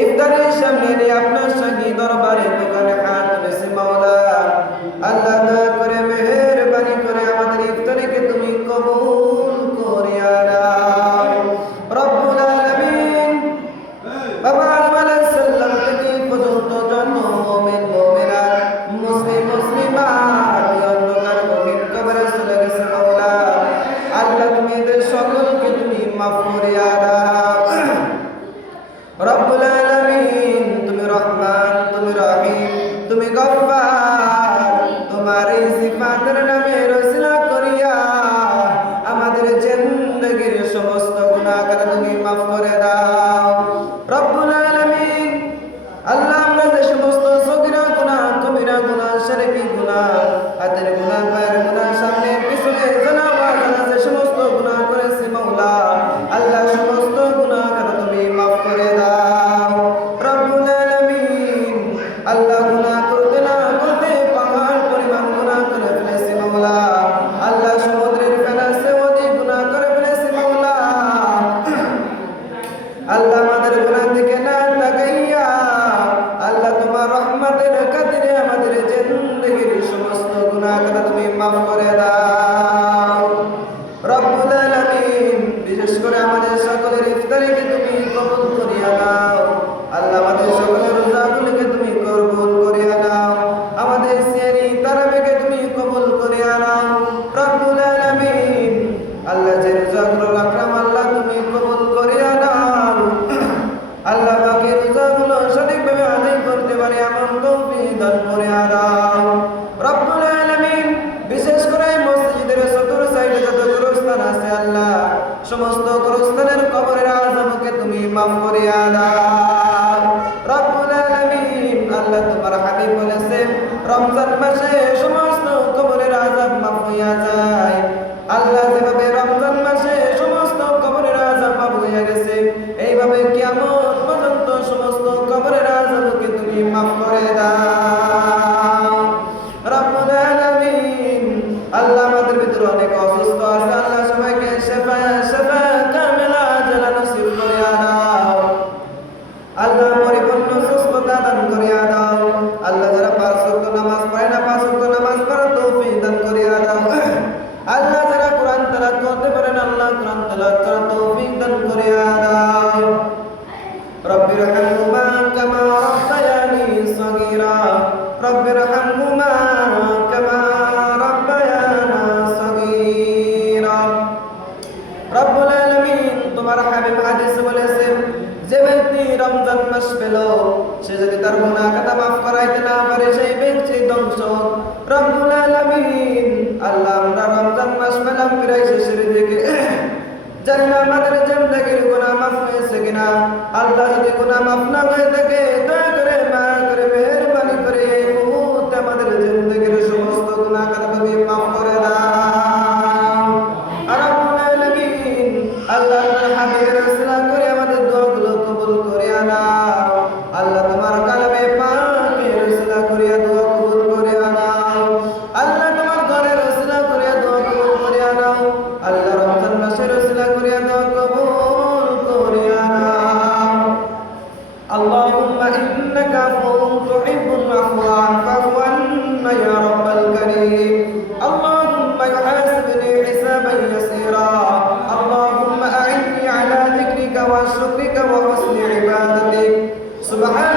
ইফতারের সামনে নিয়ে আপনার সঙ্গে দরবারে দোকানে হাত তুলেছি মাওলা। আল্লাহ দয়া করে মেহেরবানি করে আমাদের ইফতারিকে তুমি কবুল করিয়া নাও রব্বুল আলামিন। বাবা আদম আলাইহিস সালাম থেকে পর্যন্ত জন্ম মুমিন মুমিনাত মুসলিম মুসলিমাত অন্ধকার গভীর কবরে চলে গেছে মাওলা। আল্লাহ তুমি এদের সকলকে তুমি মাফ করিয়া দাও রব্বুল আলামিন। তুমি রহমান, তুমি রহিম, তুমি গফফার। তোমার এই সিফাতের নামে রসিলা করিয়া আমাদের জিন্দেগীর সমস্ত গুনাহ তুমি মাফ করে দাও রব্বুল আলামিন। আল্লাহ আমরা যে সমস্ত সগীরা গুনাহ, কবিরা গুনাহ, শিরকি গুনাহ, হাতের গুনাহ, পায়ের গুনাহ, সামনে পিছনে জানা অজানা যে সমস্ত গুনাহ করেছি মাওলা, আল্লাহ সমস্ত গুনাহ তুমি মাফ করে দাও রব্বুল আলামিন। আল্লাহ গুনাহ করতে না করতে পাহাড় পরিমাণ গুনাহ করে ফেলেছি মাওলা। আল্লাহ সমুদ্রের ফেনাসে অধিক গুনাহ করে ফেলেছি মাওলা। আল্লাহ আমাদের গুনাহ দিকে না তাকাইয়া আল্লাহ তোমার রহমতের খাতিরে আমাদের জিন্দেগীর সমস্ত গুনাহ তুমি মাফ করে দাও রব্বুল আলামিন। বিশেষ করে আমাদের সকলের ইফতারিকে তুমি কবুল করিয়া নাও আল্লাহ। আমাদের সকলের রোজাগুলিকে তুমি কবুল করিয়া নাও। আমাদের সিয়ারি তারাবিকে তুমি কবুল করিয়া নাও রব্বুল আলামিন। আল্লাহ যে রোজাগুলো রাখলাম আল্লাহ তুমি কবুল করিয়া নাও আল্লাহ। বাকি রোজাগুলো সঠিকভাবে আদায় করতে পারে এমন তৌফিক দান করিয়া দাও রব্বুল আলামিন। বিশেষ করে মসজিদের চতুর সাইডে যত গোরস্থান আছে আল্লাহ, সমস্ত গোরস্থানের কবরের আযাবকে তুমি মাফ করিয়া দাও রব্বুল আলামিন। আল্লাহ তোমার হাবিব বলেছেন রমজান মাসে সমস্ত কবরের আযাব মাফ হইয়া যায়। আল্লাহ যেভাবে রমজান মাসে সমস্ত কবরের আযাব মাফ হইয়া গেছে, এইভাবে কিয়ামত পর্যন্ত সমস্ত কবরের আযাবকে তুমি মাফ করে দাও রব্বুল আলামিন। আল্লাহ আমাদের ভিতরে অনেক অসুস্থ আছে আল্লাহ, সবাইকে শিফা শিফা কামিলা আজলা নসিব করিয়া দাও আল্লাহ। পরিপূর্ণ সুস্থতা দান করিয়া দাও আল্লাহ। যারা 5 ওয়াক্ত নামাজ পড়ে না 5 ওয়াক্ত নামাজ পড়ার তৌফিক দান করিয়া দাও আল্লাহ। যারা কোরআন তেলাওয়াত করতে পারেন আল্লাহ কোরআন তেলাওয়াত করার তৌফিক দান করিয়া দাও রব্বিরহামহুমা কামা রাব্বায়ানি সগীরা রব্বিরহামহুমা কামা রাব্বায়ানা সগীরা রব্বুল আলামিন। তোমার হাবিব হাদিসে বলেছেন যে ব্যক্তি রমজান মাস পেল সে যদি তার গুনাহ খাতা মাফ করাইতে না পারে সেই ব্যক্তি ধ্বংস রব্বুল আলামিন। আল্লাহ আমরা রমজান মাস পেলাম প্রায় শেষের দিকে, জানি না আমাদের জিন্দেগীর গুনাহ মাফ হয়েছে কিনা। আল্লাহ যদি গুনাহ মাফ না হয়ে থাকে দয়া করে মায়া করে মেহেরবানি করে এই মুহূর্তে আমাদের জিন্দেগীর সমস্ত গুনাহ খাতা তুমি মাফ করে দাও রব্বুল আলামিন। আল্লাহ তোমার হাবিবের ওসিলা করে আমাদের দোয়াগুলো কবুল করিয়া নাও আল্লাহ। তোমার কালামে পাকের ওসিলা করিয়া দোয়া কবুল করিয়া নাও আল্লাহ। তোমার ঘরের ওসিলা করিয়া দোয়া কবুল করিয়া নাও আল্লাহ। রমজান মাসের ওসিলা করিয়া দোয়া কবুল করিয়া নাও আল্লাহুম্মা ইন্নাকা আফুউন তুহিব্বুল আফওয়া ফা'ফু আন্না ইয়া রাব্বাল কারীম। আল্লাহুম্মা ইউহাসিবনি হিসাবান ইয়াসীরা। আল্লাহুম্মা আ'inni আলা যিকরিকা ওয়া শুকরিকা ওয়া হুসনি ইবাদাতিক। সুবহান